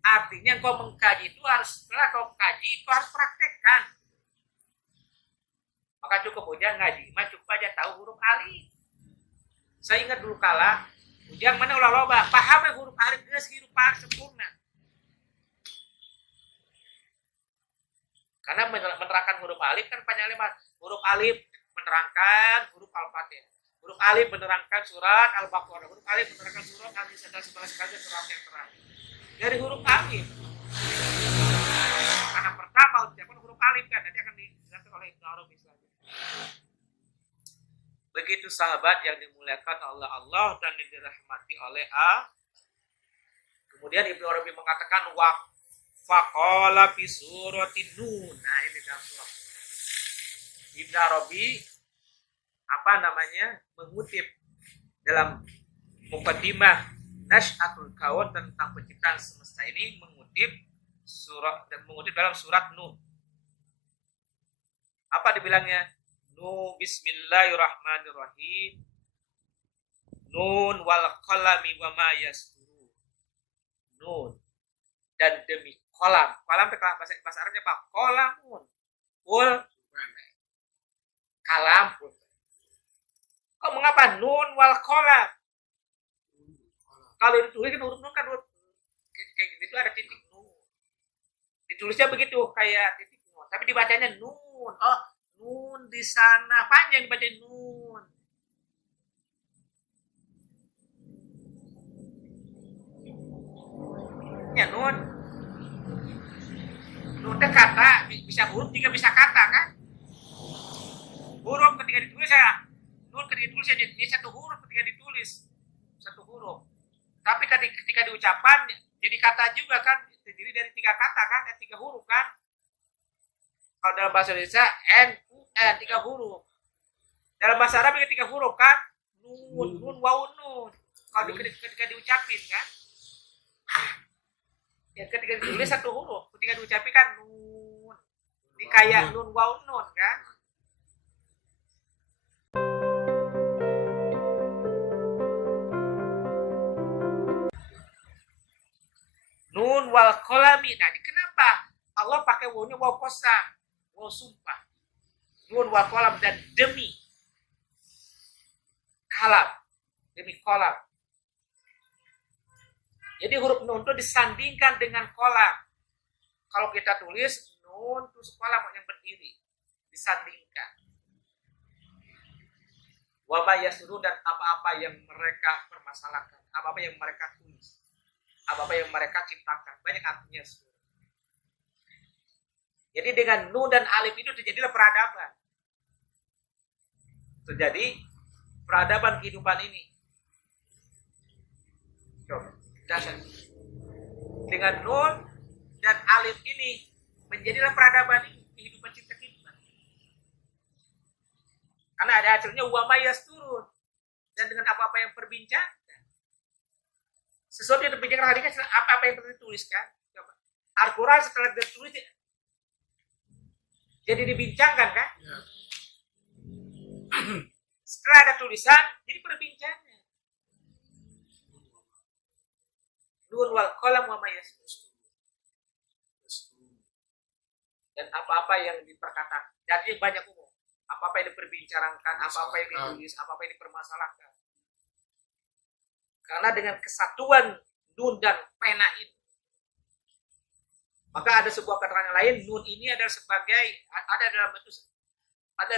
Artinya kau mengkaji itu harus, setelah kau kaji kau harus praktekkan. Maka cukup ujang ngaji mah cukup aja tahu huruf alif. Saya ingat dulu kala ujang mana ulah loba paham huruf alif geus hirup sempurna. Karena menerangkan huruf alif kan panjang lebar. Huruf alif menerangkan huruf Al-Fatihah. Huruf alif menerangkan surat Al-Baqarah. Huruf alif menerangkan surat Al-Nisa dan sebalas kali surat yang terakhir. Dari huruf alif. Karena pertama ucapan huruf alif kan nanti akan dijelaskan oleh Ibnu Arabi selanjutnya. Begitu sahabat yang dimuliakan oleh Allah dan dirahmati oleh Allah. Kemudian Ibnu Arabi mengatakan faqala fi suratin Nun. Nah ini dalam surat. Ibnu Arabi mengutip dalam Muqaddimah Nash'atul Kawan tentang penciptaan semesta ini, mengutip dalam surat Nun. Apa dibilangnya? Nun bismillahirrahmanirrahim. Nun wal qalami wa ma yasturun. Nun dan demi kolam. Kolam bahasa Arabnya apa? Kolamun. Kalam pun. Kok mengapa nun wal kolam? Kalau ditulis kan huruf nun kan kayak gitu ada titik nun. Ditulisnya begitu kayak titik nun, tapi dibacanya nun. Oh, nun di sana panjang dibaca nun. Ya nun. Nun itu kata bisa huruf juga bisa kata kan? Huruf ketika ditulis nun ketika ditulis dia satu huruf ketika ditulis satu huruf. Tapi ketika diucapan jadi kata juga kan, terdiri dari 3 kata kan, 3 huruf kan. Kalau dalam bahasa Indonesia N 3 huruf. Dalam bahasa Arab 3 huruf kan, nun waw nun. Kalau ketika diucapin kan, ya ketika ditulis satu huruf, ketika diucapin kan nun. Ini kayak nun waw nun kan. Nun wal kolami. Nah, kenapa Allah pakai wawnya waw qasam, waw sumpah. Nun wal kolam dan demi kalam, demi kolam. Jadi huruf nun itu disandingkan dengan kolam. Kalau kita tulis nun terus kolam yang berdiri, disandingkan. Wa ma yasuru dan apa-apa yang mereka permasalahkan, apa-apa yang mereka tulis, apa-apa yang mereka ciptakan, banyak artinya. Jadi dengan nun dan alif itu terjadilah peradaban. Terjadi peradaban kehidupan ini. Coba, dasar. Dengan nun dan alif ini menjadilah peradaban ini, kehidupan cinta kita. Karena ada hasilnya wa ma yasturun, dan dengan apa-apa yang perbincangkan. Sesuatu yang dibincangkan hari ini apa yang pernah dituliskan? Al-Quran setelah ditulis jadi dibincangkan kan? Ya. Setelah ada tulisan, jadi perbincangan. Nun wal qalam wa ma yasturun. Dan apa-apa yang diperkatakan. Jadi banyak umum. Apa-apa yang diperbincangkan, apa-apa yang ditulis, apa-apa yang dipermasalahkan. Karena dengan kesatuan nun dan pena ini, maka ada sebuah keterangan lain, nun ini adalah sebagai, ada dalam bentuk, ada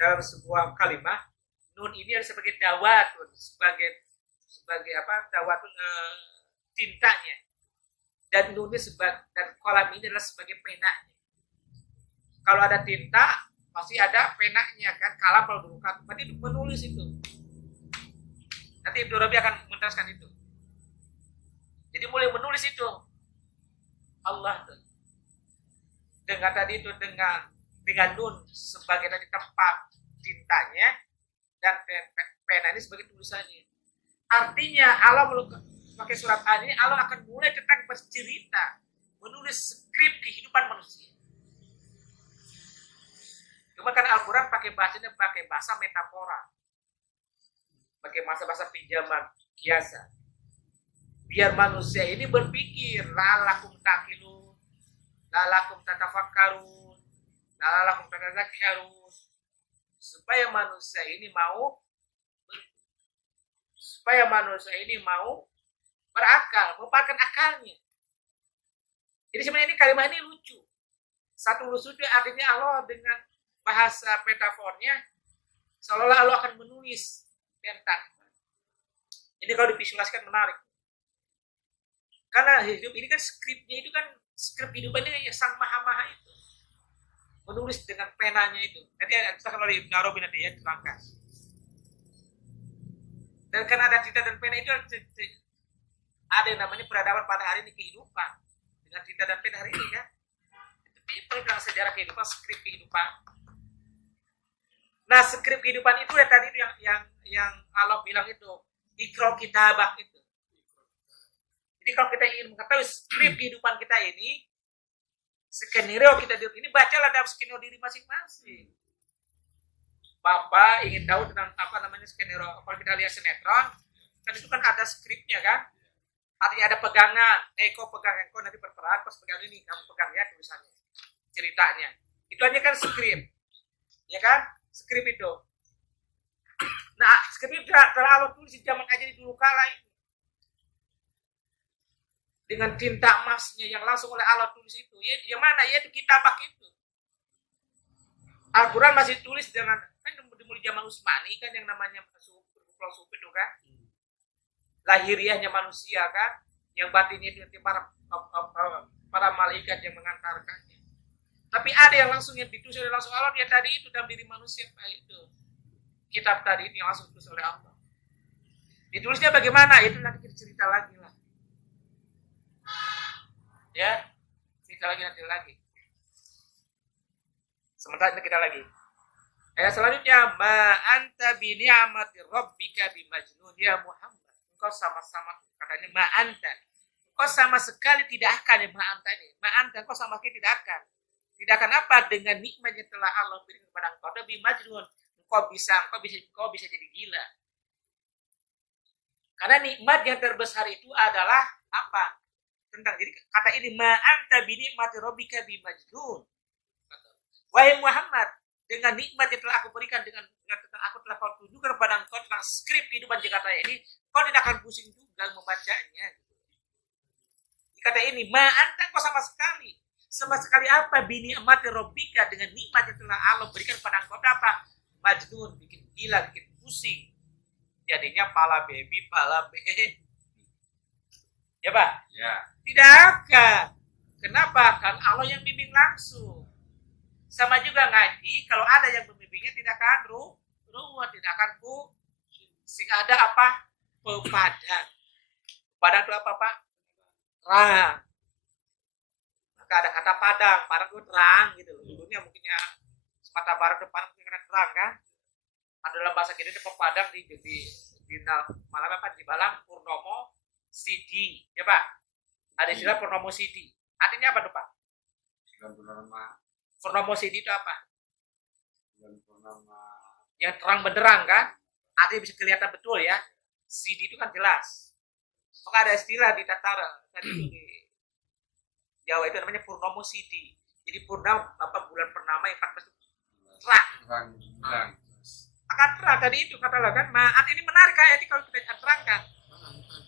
dalam sebuah kalimat, nun ini adalah sebagai dawat, sebagai apa, dawat tintanya, dan nunnya dan kolam ini adalah sebagai penanya. Kalau ada tinta, pasti ada penanya kan, kalam kalau dulu kan, berarti menulis itu. Nanti Ibnu Rabi akan menjelaskan itu. Jadi mulai menulis itu Allah tuh. Dengan tadi itu dengan nun sebagai tadi tempat tintanya dan pena ini sebagai tulisannya. Artinya Allah pakai surat ini Allah akan mulai tentang bercerita, menulis skrip kehidupan manusia. Cuma kan Al-Quran pakai bahasa metafora. Pakai bahasa pinjaman kiasan. Biar manusia ini berpikir, lalakum takilun, lalakum tatafakkarun, lalakum tatadzakkarun. Supaya manusia ini mau berakal, mempakai akalnya. Jadi sebenarnya ini kalimat ini lucu. Satu lucu itu artinya Allah dengan bahasa metafornya seolah-olah Allah akan menulis tentang. Ini kalau divisualisasikan menarik. Karena hidup ini kan skripnya itu kan skrip hidupannya yang sang maha-maha itu. Menulis dengan penanya itu. Nanti kita kalau di Ibnu Arabi nanti ya terangkan. Dan kan ada tinta dan pena itu ada yang namanya peradaban pada hari ini kehidupan. Dengan tinta dan pena hari ini kan. Itu tentang sejarah kehidupan, skrip kehidupan. Nah, skrip kehidupan itu ya tadi yang Allah bilang itu ikra kitabah itu. Jadi kalau kita ingin mengetahui skrip kehidupan kita ini, skenario kita ini bacalah dalam skenario diri masing-masing. Bapak ingin tahu tentang apa namanya skenario, kalau kita lihat sinetron, kan itu kan ada skripnya kan? Artinya ada pegangan, kau pegang, kau nanti berperan, pas pegang ini, kamu pegang ya tulisannya, ceritanya. Itu aja kan skrip, ya kan? Skrip itu. Nah, skrip itu telah Allah tulis di zaman aja di dulu kala itu. Dengan tinta emasnya yang langsung oleh Allah tulis itu. Ya, yang mana? Ya itu kitabah itu. Al-Quran masih tulis dengan, kan dimulai zaman Utsmani kan yang namanya Pulau Sup itu kan. Lahiriahnya manusia kan. Yang batinnya itu para malaikat yang mengantarkannya. Tapi ada yang langsung yang ditulis oleh langsung Allah, dia tadi itu dalam diri manusia itu. Kitab tadi itu yang langsung ditulis oleh Allah. Ditulisnya bagaimana? Itu nanti kita cerita lagi lah. Ya, cerita lagi. Sementara itu kita lagi. Ayat selanjutnya, ma anta bi ni'mati rabbika bi majnun ya Muhammad. Engkau sama-sama katanya ma anta. Engkau sama sekali tidak akan ya ma anta ini. Ma anta engkau sama sekali tidak akan. Tidak akan apa dengan nikmat yang telah Allah berikan kepada engkau. Bi majnun. Engkau bisa jadi gila. Karena nikmat yang terbesar itu adalah apa? Jadi kata ini ma anta bi ni'mati rabbika bi majnun. Wahai Muhammad, dengan nikmat yang telah aku berikan dengan aku telah kau tunjukkan kepada engkau tentang skrip kehidupan Jakarta ini, kau tidak akan pusing juga membacanya. Kata ini ma anta kau sama sekali apa bi ni'mati rabbika dengan nikmat yang telah Allah berikan kepada engkau apa? Majnun, bikin gila, bikin pusing. Jadinya pala baby. Ya Pak? Ya. Tidak akan. Kenapa? Kan Allah yang bimbing langsung. Sama juga ngaji, kalau ada yang membimbingnya tidak akan ruwet, tidak akan sing ada apa? Pepadan. Padang itu apa Pak? Terang. Maka ada kata padang itu terang gitu loh. Dulunya mungkinnya Sumatera Barat depan mungkin terang kan? Ada dalam bahasa kita itu pepadang di malam apa di malam purnomo sidi, ya Pak? Ada istilah purnomo sidi. Artinya apa tuh Pak? Purnomo sidi itu apa? Yang terang benderang kan? Artinya bisa kelihatan betul ya. Sidi itu kan jelas. Maka ada istilah di Tatar tadi itu di Jawa itu namanya purnomo sidi. Jadi purnama apa bulan purnama yang 14 terang. Akan terang tadi itu katalah kan. Ma'an ini menarik kayak ini kalau kita terangkan.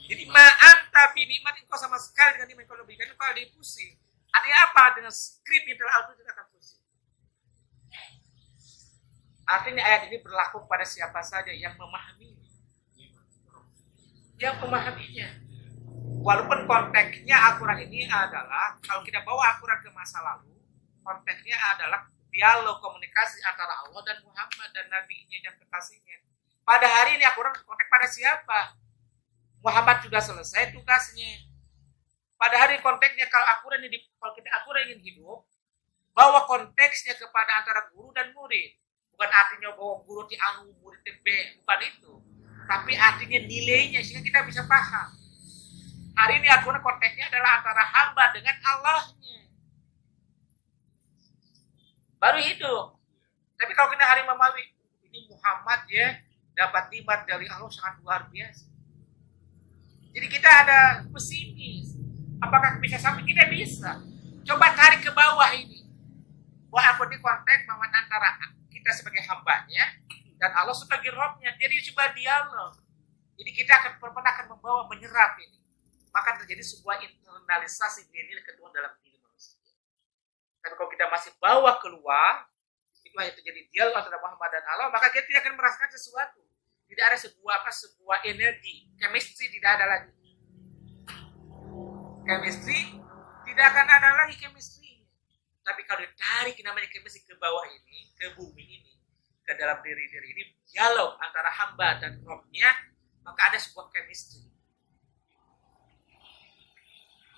Jadi ma'an tapi nikmat engkau sama sekali dengan nikmat yang kau berikan kalau dia pusing. Artinya apa? Dengan skrip yang telah Allah tidak akan pusing. Artinya ayat ini berlaku pada siapa saja yang memahami. Yang memahaminya. Walaupun konteksnya Al-Quran ini adalah, kalau kita bawa Al-Quran ke masa lalu, konteksnya adalah dialog komunikasi antara Allah dan Muhammad dan Nabi-Nya dan kekasihnya. Pada hari ini Al-Quran konteks pada siapa? Muhammad sudah selesai tugasnya. Pada hari konteksnya kalau kita Al-Quran ingin hidup, bawa konteksnya kepada antara guru dan murid. Bukan artinya bawa guru di anu, murid di B, bukan itu. Tapi artinya nilainya sehingga kita bisa paham. Hari ini Al-Quran konteksnya adalah antara hamba dengan Allahnya. Baru itu. Tapi kalau kita hari memahami ini Muhammad ya dapat nikmat dari Allah sangat luar biasa. Jadi kita ada pesimis. Apakah bisa sampai? Tidak bisa. Coba tarik ke bawah ini. Wah, Al-Quran ini konteks bahwa antara kita sebagai hambanya dan Allah sebagai Robnya. Jadi coba dialog. Jadi kita akan membawa menyerap ini. Maka terjadi sebuah internalisasi nilai kedua dalam diri manusia. Tapi kalau kita masih bawa keluar, itulah yang terjadi dialog antara Muhammad dan Allah, maka kita tidak akan merasakan sesuatu. Tidak ada sebuah energi, chemistry tidak ada lagi. Chemistry tidak akan ada lagi chemistry. Tapi kalau ditarik namanya chemistry ke bawah ini, ke bumi ini, ke dalam diri ini, dialog antara hamba dan Robnya, maka ada sebuah chemistry.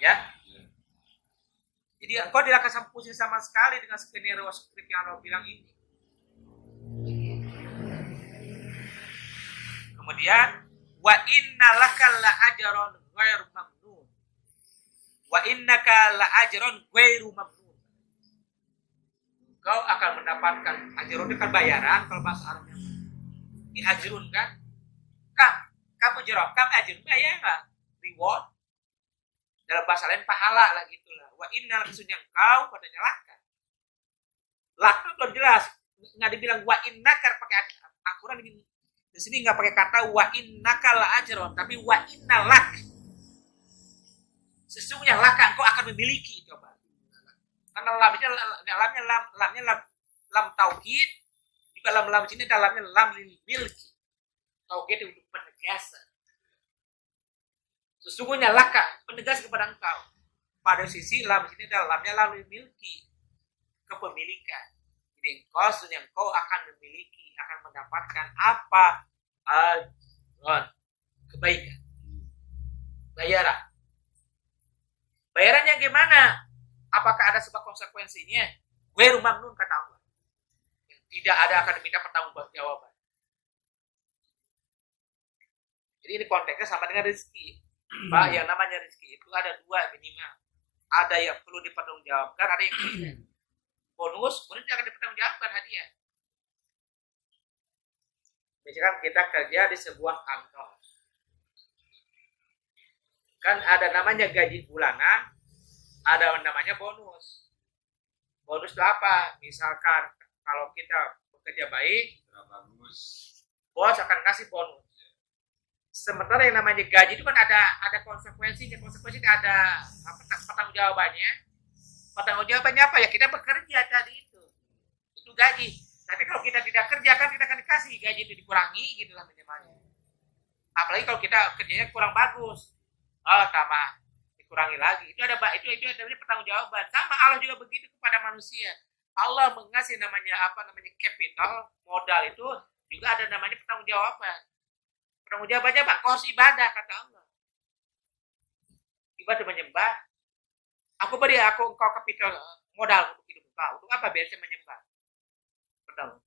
Ya, jadi engkau tidak akan pusing sama sekali dengan skenario skrip yang Allah bilang ini. Kemudian wa innalaka la ajron ghairu mamnun. Wa innaka la ajron ghairu mamnun. Engkau akan mendapatkan ajron itu kan bayaran kalau bahasa Arabnya. Ini ajrun kan? Kamu jawab, ajrun bayaran, reward. Dalam bahasa lain pahala lah gitulah. Wa innal kesunya engkau padanya laka. Laka belum jelas. Nggak dibilang wa innaka pakai Al-Quran ini. Di sini nggak pakai kata wa innaka la ajron, tapi wa innalak. Sesungguhnya laka engkau akan memiliki, coba. Karena lamnya lam tauhid, juga lam sini dalamnya lam lil milki. Tauhid untuk penegasan. Sesungguhnya laka penegas kepada engkau. Pada sisi lam sini dalamnya lam lil milki, kepemilikan. Jadi engkau akan memiliki, akan mendapatkan apa? Kebaikan. Bayaran. Bayarannya gimana? Apakah ada sebab konsekuensinya? Ghairu mamnun kata Allah. Tidak ada akan diminta pertanggungjawaban. Jadi ini konteksnya sama dengan rezeki. Pak, yang namanya rezeki itu ada dua minimal. Ada yang perlu dipertanggungjawabkan, ada yang tidak. Bonus, kemudian akan dipertanggungjawabkan hadiah. Misalkan kita kerja di sebuah kantor. Kan ada namanya gaji bulanan, ada namanya bonus. Bonus itu apa? Misalkan kalau kita bekerja baik, bos akan kasih bonus. Sementara yang namanya gaji itu kan ada konsekuensinya. Konsekuensinya ada pertanggungjawabannya. Pertanggungjawabannya apa ya? Kita bekerja tadi itu gaji. Tapi kalau kita tidak kerja kan kita akan dikasih gaji itu dikurangi gitulah minimalnya. Apalagi kalau kita kerjanya kurang bagus, tambah dikurangi lagi. Itu ada pertanggungjawaban. Sama Allah juga begitu kepada manusia. Allah mengasih namanya capital modal itu juga ada namanya pertanggungjawaban. Pertanggungjawabannya Pak, kau harus ibadah kata Allah. Ibadah menyembah. Aku beri engkau kapital modal untuk hidup kau. Untuk apa? Biar saya menyembah. Betul.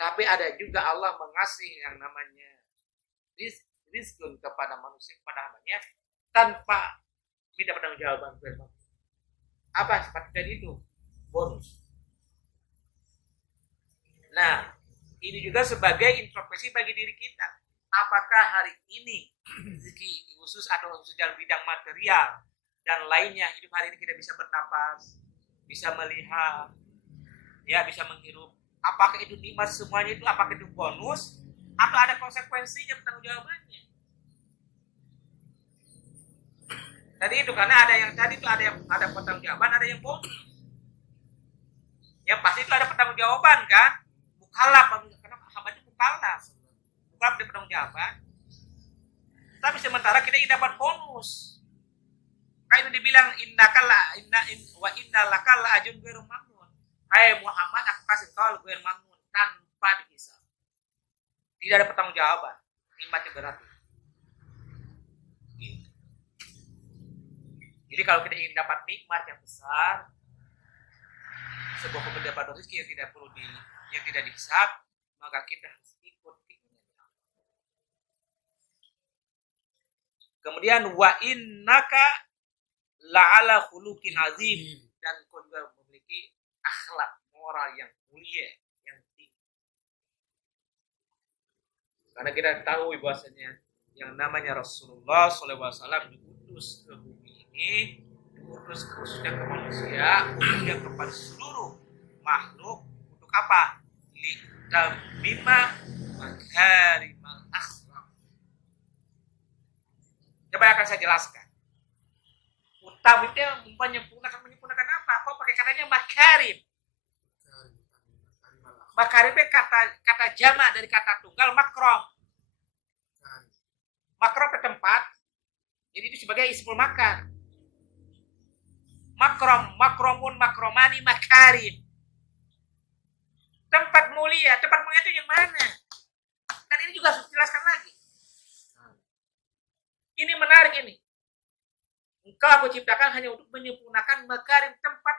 Tapi ada juga Allah mengasih yang namanya rizqun kepada manusia, kepada hambanya, tanpa minta pertanggungjawaban. Apa seperti tadi itu? Bonus. Nah, ini juga sebagai introspeksi bagi diri kita. Apakah hari ini rezeki khusus atau dalam bidang material dan lainnya, hidup hari ini kita bisa bernapas, bisa melihat, ya bisa menghirup. Apakah itu nikmat semuanya itu? Apakah itu bonus atau ada konsekuensinya, bertanggung jawabannya? Tadi itu karena ada yang tadi itu ada pertanggung jawaban, ada yang bonus. Yang pasti itu ada pertanggung jawaban kan? Mukallaf, karena hamba itu mukallaf. Mukallaf ada pertanggung jawaban. Tapi sementara kita ingin dapat bonus. Kayak itu dibilang wa innalaka la ajrun ghairu mamnun. Hai Muhammad, aku kasih kau ghairu mamnun, tanpa dihisab. Tidak ada pertanggungjawaban. Nikmatnya berarti. Jadi kalau kita ingin dapat nikmat yang besar, sebuah pendapat rezeki yang tidak dihisab, maka kita harus ikut keinginannya. Kemudian wa innaka la'ala khuluqin azim, dan kau juga memiliki akhlak moral yang mulia, yang tinggi. Karena kita tahu bahwasanya yang namanya Rasulullah SAW diutus ke bumi ini, diutus khususnya ke manusia, khususnya kepada seluruh makhluk. Untuk apa? Litamima makarimal akhlak. Coba akan saya jelaskan. Utam itu menyempurnakan apa? Kok pakai katanya makarim? Makarim itu kata jamak dari kata tunggal makrom. Makrom ke tempat, jadi itu sebagai ismul makan. Makromun, makromani, makarim. Tempat mulia itu yang mana? Kan ini juga harus dijelaskan lagi. Ini menarik ini. Engkau aku ciptakan hanya untuk menyempurnakan makarim, tempat